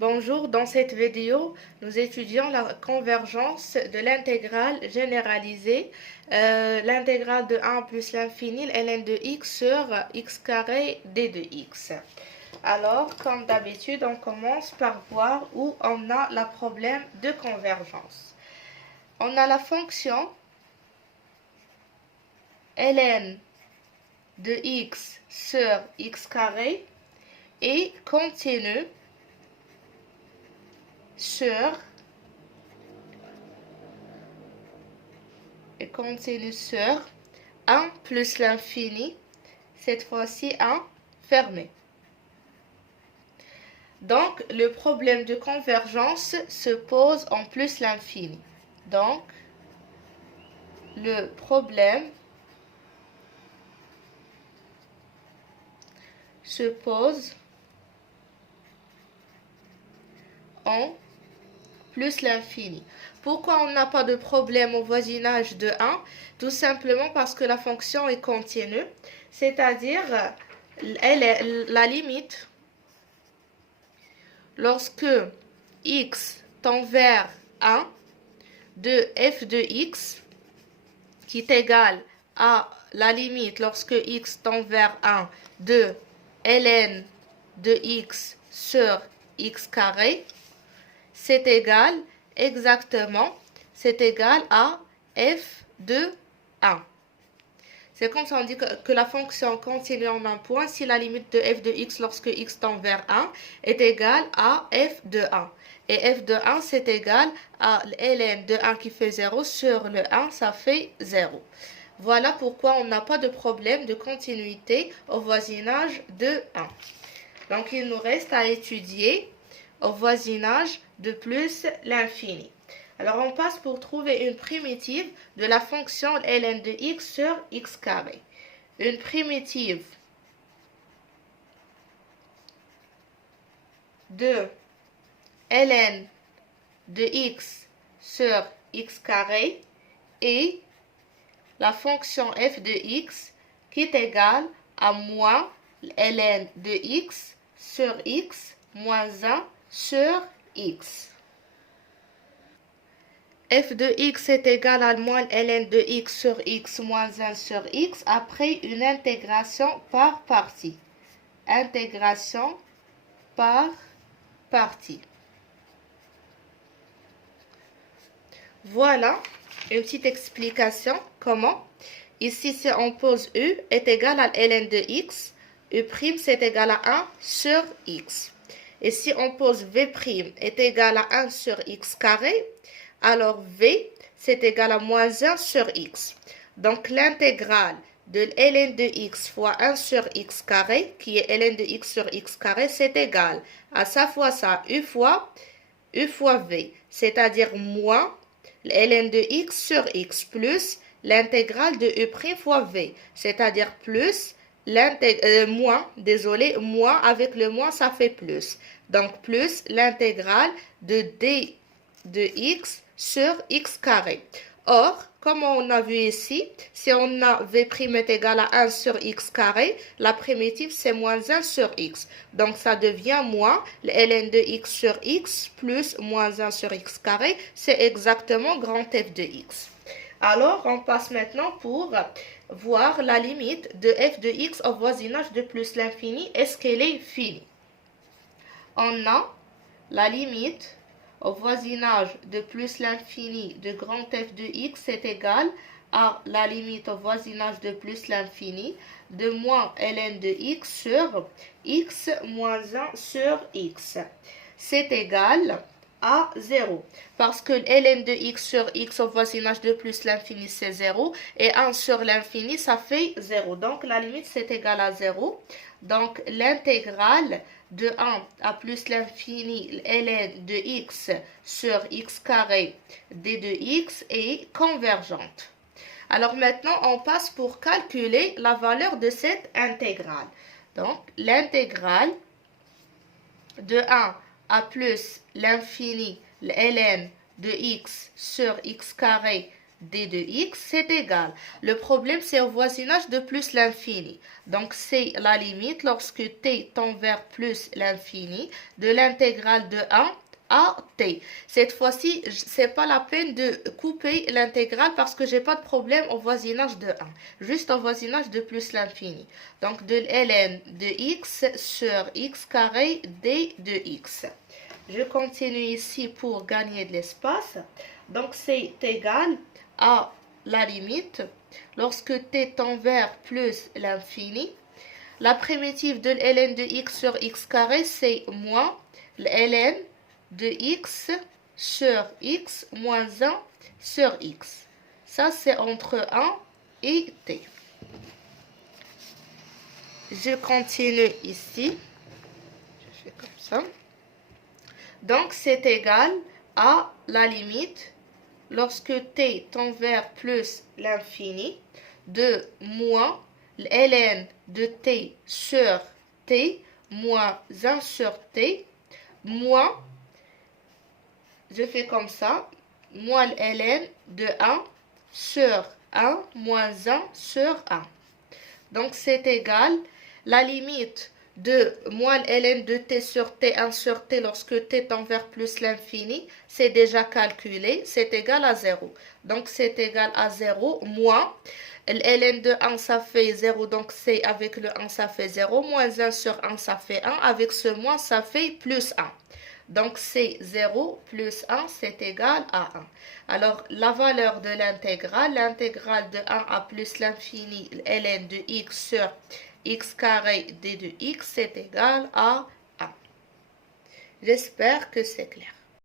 Bonjour, dans cette vidéo, nous étudions la convergence de l'intégrale généralisée, l'intégrale de 1 plus l'infini ln de x sur x carré d de x. Alors, comme d'habitude, on commence par voir où on a le problème de convergence. On a la fonction ln de x sur x carré et continue sur 1 plus l'infini, cette fois-ci 1 fermé. Donc, le problème de convergence se pose en plus l'infini. Donc, le problème se pose en plus l'infini. Pourquoi on n'a pas de problème au voisinage de 1? Tout simplement parce que la fonction est continue, c'est-à-dire la limite lorsque x tend vers 1 de f de x qui est égal à la limite lorsque x tend vers 1 de ln de x sur x carré, c'est égal à f de 1. C'est comme ça on dit que la fonction continue en un point si la limite de f de x lorsque x tend vers 1 est égale à f de 1. Et f de 1 c'est égal à ln de 1 qui fait 0 sur le 1, ça fait 0. Voilà pourquoi on n'a pas de problème de continuité au voisinage de 1. Donc il nous reste à étudier au voisinage de plus l'infini. Alors on passe pour trouver une primitive de la fonction ln de x sur x carré. Une primitive de ln de x sur x carré et la fonction f de x qui est égale à moins ln de x sur x moins 1 sur x. F de x est égal à moins ln de x sur x moins 1 sur x après une intégration par partie. Intégration par partie. Voilà une petite explication comment. Ici, si on pose u est égal à ln de x, u' c'est égal à 1 sur x. Et si on pose v' est égal à 1 sur x carré, alors v c'est égal à moins 1 sur x. Donc l'intégrale de ln de x fois 1 sur x carré, qui est ln de x sur x carré, c'est égal à ça fois ça, u fois v, c'est-à-dire moins ln de x sur x plus l'intégrale de u' fois v, c'est-à-dire plus moins avec le moins ça fait plus. Donc plus l'intégrale de d de x sur x carré. Or, comme on a vu ici, si on a v' est égal à 1 sur x carré, la primitive c'est moins 1 sur x. Donc ça devient moins ln de x sur x plus moins 1 sur x carré, c'est exactement grand f de x. Alors, on passe maintenant pour voir la limite de f de x au voisinage de plus l'infini. Est-ce qu'elle est finie? On a la limite au voisinage de plus l'infini de grand f de x est égal à la limite au voisinage de plus l'infini de moins ln de x sur x moins 1 sur x. C'est égal à 0. Parce que ln de x sur x au voisinage de plus l'infini, c'est 0. Et 1 sur l'infini, ça fait 0. Donc, la limite, c'est égal à 0. Donc, l'intégrale de 1 à plus l'infini ln de x sur x carré d de x est convergente. Alors, maintenant, on passe pour calculer la valeur de cette intégrale. Donc, l'intégrale de 1 à plus l'infini ln de x sur x carré d de x, c'est égal. Le problème, c'est au voisinage de plus l'infini. Donc, c'est la limite lorsque t tend vers plus l'infini de l'intégrale de 1 à t. Cette fois-ci, c'est pas la peine de couper l'intégrale parce que j'ai pas de problème au voisinage de 1. Juste au voisinage de plus l'infini. Donc, de ln de x sur x carré d de x. Je continue ici pour gagner de l'espace. Donc, c'est égal à la limite lorsque t tend vers plus l'infini. La primitive de ln de x sur x carré, c'est moins ln de x sur x moins 1 sur x. Ça, c'est entre 1 et t. Je continue ici. Je fais comme ça. Donc, c'est égal à la limite lorsque t tend vers plus l'infini de moins ln de t sur t moins 1 sur t moins, je fais comme ça, moins ln de 1 sur 1 moins 1 sur 1. Donc, c'est égal la limite de moins ln de t sur t1 sur t lorsque t tend vers plus l'infini, c'est déjà calculé, c'est égal à 0. Donc, c'est égal à 0 moins ln de 1, ça fait 0, donc c'est avec le 1, ça fait 0, moins 1 sur 1, ça fait 1, avec ce moins, ça fait plus 1. Donc, c'est 0 plus 1, c'est égal à 1. Alors, la valeur de l'intégrale de 1 à plus l'infini ln de x sur x carré d de x, c'est égal à 1. J'espère que c'est clair.